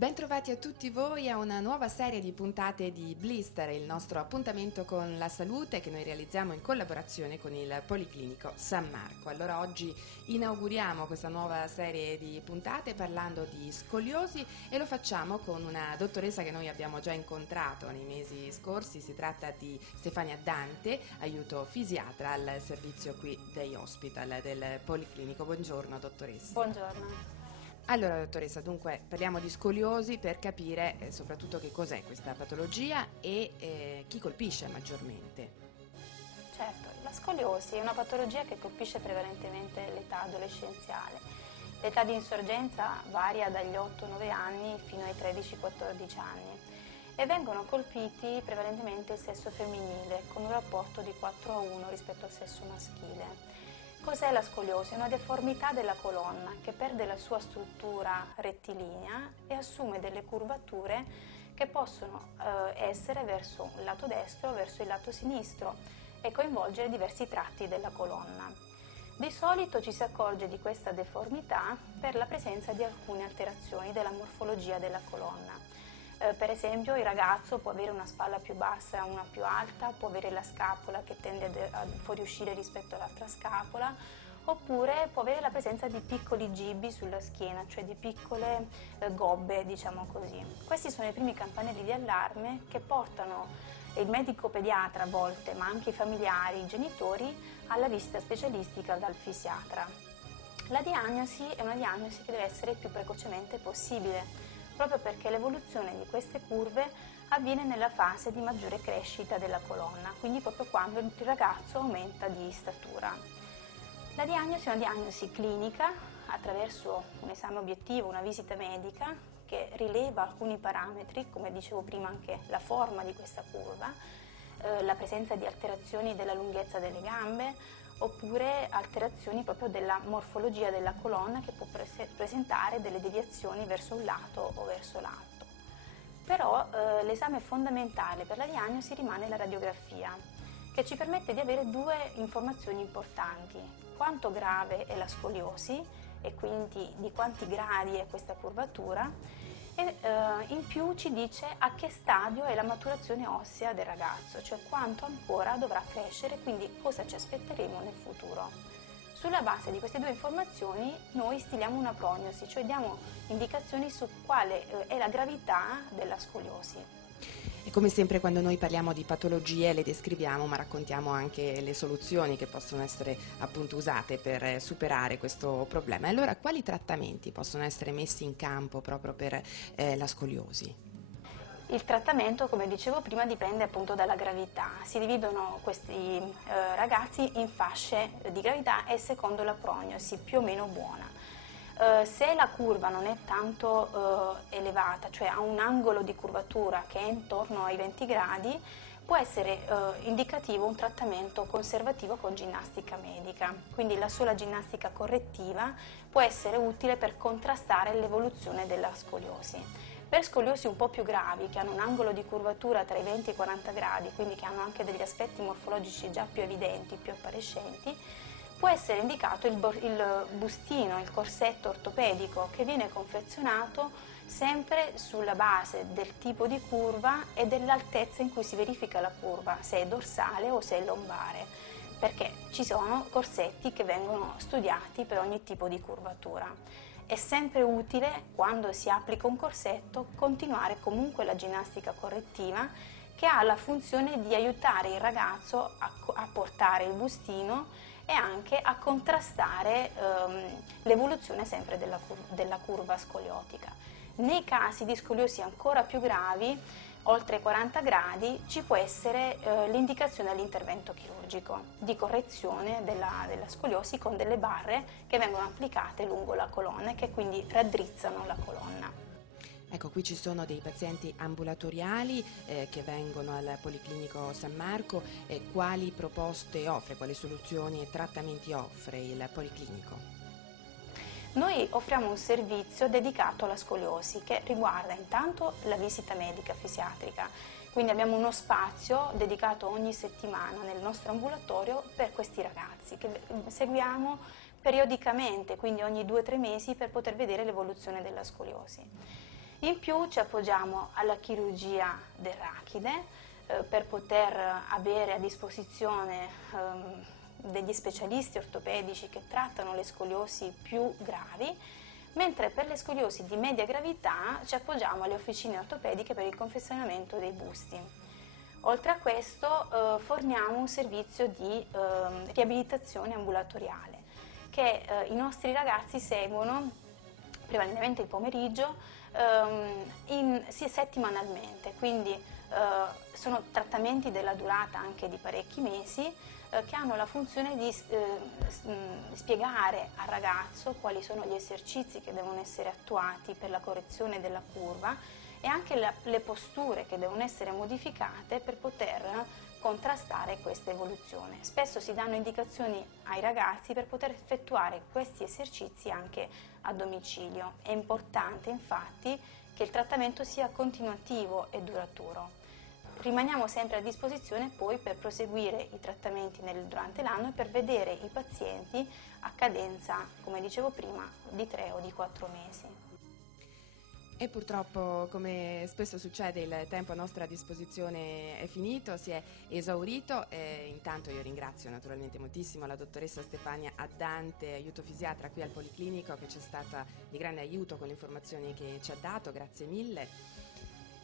Bentrovati a tutti voi a una nuova serie di puntate di Blister, il nostro appuntamento con la salute che noi realizziamo in collaborazione con il Policlinico San Marco. Allora oggi inauguriamo questa nuova serie di puntate parlando di scoliosi e lo facciamo con una dottoressa che noi abbiamo già incontrato nei mesi scorsi. Si tratta di Stefania Dante, aiuto fisiatra al servizio qui Day Hospital del Policlinico. Buongiorno dottoressa. Buongiorno. Allora dottoressa, dunque parliamo di scoliosi per capire soprattutto che cos'è questa patologia e chi colpisce maggiormente. Certo, la scoliosi è una patologia che colpisce prevalentemente l'età adolescenziale. L'età di insorgenza varia dagli 8-9 anni fino ai 13-14 anni e vengono colpiti prevalentemente il sesso femminile con un rapporto di 4:1 rispetto al sesso maschile. Cos'è la scoliosi? È una deformità della colonna che perde la sua struttura rettilinea e assume delle curvature che possono essere verso il lato destro o verso il lato sinistro e coinvolgere diversi tratti della colonna. Di solito ci si accorge di questa deformità per la presenza di alcune alterazioni della morfologia della colonna. Per esempio il ragazzo può avere una spalla più bassa e una più alta, può avere la scapola che tende a fuoriuscire rispetto all'altra scapola, oppure può avere la presenza di piccoli gibi sulla schiena, cioè di piccole gobbe, diciamo così. Questi sono i primi campanelli di allarme che portano il medico pediatra a volte, ma anche i familiari, i genitori, alla visita specialistica dal fisiatra. La diagnosi è una diagnosi che deve essere il più precocemente possibile, proprio perché l'evoluzione di queste curve avviene nella fase di maggiore crescita della colonna, quindi proprio quando il ragazzo aumenta di statura. La diagnosi è una diagnosi clinica attraverso un esame obiettivo, una visita medica che rileva alcuni parametri, come dicevo prima anche la forma di questa curva, la presenza di alterazioni della lunghezza delle gambe, oppure alterazioni proprio della morfologia della colonna che può presentare delle deviazioni verso un lato o verso l'altro. Però l'esame fondamentale per la diagnosi rimane la radiografia, che ci permette di avere due informazioni importanti: quanto grave è la scoliosi e quindi di quanti gradi è questa curvatura, e in più ci dice a che stadio è la maturazione ossea del ragazzo, cioè quanto ancora dovrà crescere, quindi cosa ci aspetteremo nel futuro. Sulla base di queste due informazioni noi stiliamo una prognosi, cioè diamo indicazioni su quale è la gravità della scoliosi. E come sempre quando noi parliamo di patologie le descriviamo ma raccontiamo anche le soluzioni che possono essere appunto usate per superare questo problema. E allora quali trattamenti possono essere messi in campo proprio per la scoliosi? Il trattamento, come dicevo prima, dipende appunto dalla gravità. Si dividono questi ragazzi in fasce di gravità e secondo la prognosi più o meno buona. Se la curva non è tanto elevata, cioè ha un angolo di curvatura che è intorno ai 20 gradi, può essere indicativo un trattamento conservativo con ginnastica medica. Quindi la sola ginnastica correttiva può essere utile per contrastare l'evoluzione della scoliosi. Per scoliosi un po' più gravi, che hanno un angolo di curvatura tra i 20 e i 40 gradi, quindi che hanno anche degli aspetti morfologici già più evidenti, più appariscenti, può essere indicato il bustino, il corsetto ortopedico, che viene confezionato sempre sulla base del tipo di curva e dell'altezza in cui si verifica la curva, se è dorsale o se è lombare, perché ci sono corsetti che vengono studiati per ogni tipo di curvatura. È sempre utile, quando si applica un corsetto, continuare comunque la ginnastica correttiva, che ha la funzione di aiutare il ragazzo a portare il bustino e anche a contrastare l'evoluzione sempre della curva scoliotica. Nei casi di scoliosi ancora più gravi, oltre i 40 gradi, ci può essere l'indicazione all'intervento chirurgico di correzione della scoliosi con delle barre che vengono applicate lungo la colonna e che quindi raddrizzano la colonna. Ecco, qui ci sono dei pazienti ambulatoriali che vengono al Policlinico San Marco. Quali proposte offre, quali soluzioni e trattamenti offre il Policlinico? Noi offriamo un servizio dedicato alla scoliosi che riguarda intanto la visita medica fisiatrica, quindi abbiamo uno spazio dedicato ogni settimana nel nostro ambulatorio per questi ragazzi che seguiamo periodicamente, quindi ogni 2 o 3 mesi, per poter vedere l'evoluzione della scoliosi. In più ci appoggiamo alla chirurgia del rachide per poter avere a disposizione degli specialisti ortopedici che trattano le scoliosi più gravi, mentre per le scoliosi di media gravità ci appoggiamo alle officine ortopediche per il confezionamento dei busti. Oltre a questo forniamo un servizio di riabilitazione ambulatoriale che i nostri ragazzi seguono prevalentemente il pomeriggio settimanalmente, quindi sono trattamenti della durata anche di parecchi mesi che hanno la funzione di spiegare al ragazzo quali sono gli esercizi che devono essere attuati per la correzione della curva e anche le posture che devono essere modificate per poter contrastare questa evoluzione. Spesso si danno indicazioni ai ragazzi per poter effettuare questi esercizi anche a domicilio. È importante infatti che il trattamento sia continuativo e duraturo. Rimaniamo sempre a disposizione poi per proseguire i trattamenti durante l'anno e per vedere i pazienti a cadenza, come dicevo prima, di 3 o di 4 mesi. E purtroppo, come spesso succede, il tempo a nostra disposizione è finito, si è esaurito. Intanto io ringrazio naturalmente moltissimo la dottoressa Stefania Addante, aiuto fisiatra qui al Policlinico, che ci è stata di grande aiuto con le informazioni che ci ha dato, grazie mille.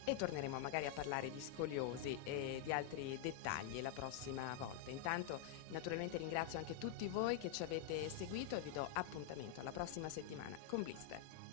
E torneremo magari a parlare di scoliosi e di altri dettagli la prossima volta. Intanto naturalmente ringrazio anche tutti voi che ci avete seguito e vi do appuntamento alla prossima settimana con Blister.